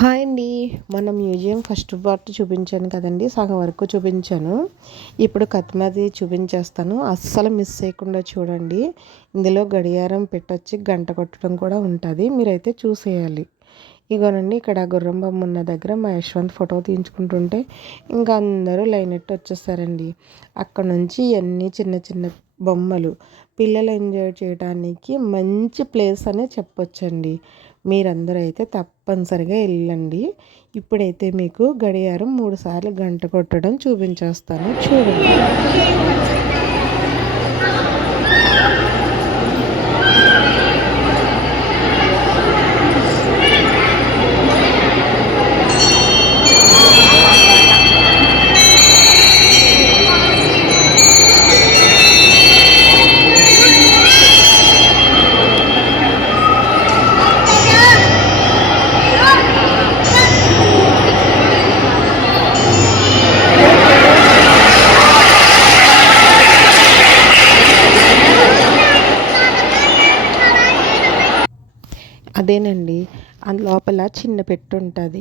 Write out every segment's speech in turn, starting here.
Hi అండి. మన museum first part చూపించాను కదండి, సగం వరకు చూపించాను. ఇప్పుడు కత్తిమది చూపించేస్తాను, అస్సలు మిస్ చేయకుండా చూడండి. ఇందులో గడియారం పెట్టొచ్చి గంట కొట్టడం కూడా ఉంటుంది, మీరైతే చూసేయాలి. ఇగోనండి, ఇక్కడ గుర్రం బొమ్మ ఉన్న దగ్గర మా యశ్వంత్ ఫోటో తీయించుకుంటుంటే ఇంకా అందరూ లైన్ ఎట్టి వచ్చేస్తారండి. అక్కడ నుంచి అన్నీ చిన్న చిన్న బొమ్మలు పిల్లలు ఎంజాయ్ చేయడానికి మంచి ప్లేస్ అనే చెప్పొచ్చండి. మీరందరూ అయితే తప్పనిసరిగా వెళ్ళండి. ఇప్పుడైతే మీకు గడియారం 3 సార్లు గంట కొట్టడం చూపించేస్తాను, చూడండి. అదేనండి, లోపల చిన్న పెట్టు ఉంటుంది.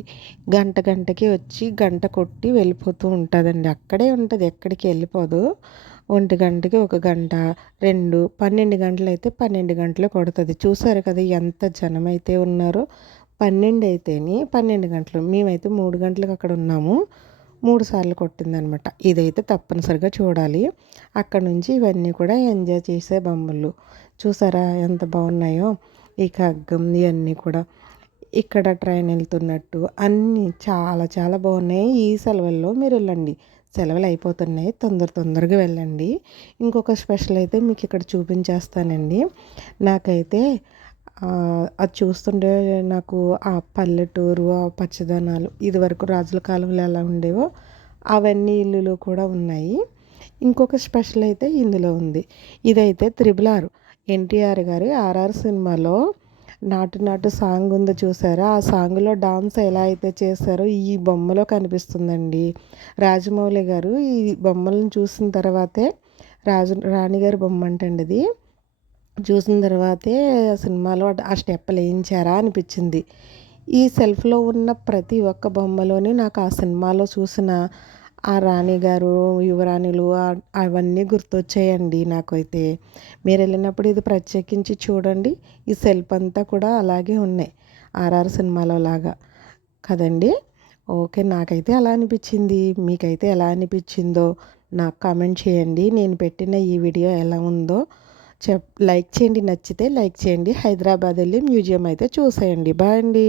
గంట గంటకి వచ్చి గంట కొట్టి వెళ్ళిపోతూ ఉంటుందండి. అక్కడే ఉంటుంది, ఎక్కడికి వెళ్ళిపోదు. 1 గంటకి 1 గంట, 2, 12 గంటలు అయితే 12 గంటలు కొడుతుంది. చూసారు కదా ఎంత జనం అయితే ఉన్నారో. 12 అయితేని 12 గంటలు, మేమైతే 3 గంటలకు అక్కడ ఉన్నాము. 3 సార్లు కొట్టిందనమాట. ఇదైతే తప్పనిసరిగా చూడాలి. అక్కడ నుంచి ఇవన్నీ కూడా ఎంజాయ్ చేసే బొమ్మలు చూసారా ఎంత బాగున్నాయో. ఈ కగ్గం ఇవన్నీ కూడా ఇక్కడ ట్రైన్ వెళ్తున్నట్టు అన్నీ చాలా చాలా బాగున్నాయి. ఈ సెలవుల్లో మీరు వెళ్ళండి, సెలవులు అయిపోతున్నాయి, తొందరగా వెళ్ళండి. ఇంకొక స్పెషల్ అయితే మీకు ఇక్కడ చూపించేస్తానండి. నాకైతే అది చూస్తుంటే నాకు ఆ పల్లెటూరు, ఆ పచ్చదనాలు ఇదివరకు రాజుల కాలంలో ఎలా ఉండేవో అవన్నీ ఇల్లులు కూడా ఉన్నాయి. ఇంకొక స్పెషల్ అయితే ఇందులో ఉంది. ఇదైతే 3R ఎన్టీఆర్ గారి ఆర్ఆర్ సినిమాలో నాటు నాటు సాంగ్ ఉంది చూసారా, ఆ సాంగ్లో డాన్స్ ఎలా అయితే చేశారో ఈ బొమ్మలో కనిపిస్తుందండి. రాజమౌళి గారు ఈ బొమ్మలను చూసిన తర్వాతే, రాణిగారి బొమ్మ అంటండి ఇది, చూసిన తర్వాతే సినిమాలో ఆ స్టెప్పులు వేయించారా అనిపించింది. ఈ సెల్ఫ్లో ఉన్న ప్రతి ఒక్క బొమ్మలోని నాకు ఆ సినిమాలో చూసిన ఆ రాణిగారు, యువరాణులు అవన్నీ గుర్తొచ్చాయండి నాకైతే. మీరు వెళ్ళినప్పుడు ఇది ప్రత్యేకించి చూడండి. ఈ సెల్ఫ్ అంతా కూడా అలాగే ఉన్నాయి, ఆర్ఆర్ సినిమాలో లాగా కదండి. ఓకే, నాకైతే అలా అనిపించింది. మీకైతే ఎలా అనిపించిందో నాకు కామెంట్ చేయండి. నేను పెట్టిన ఈ వీడియో ఎలా ఉందో లైక్ చేయండి, నచ్చితే లైక్ చేయండి. హైదరాబాద్ వెళ్ళి మ్యూజియం అయితే చూసేయండి. బాయ్ అండి.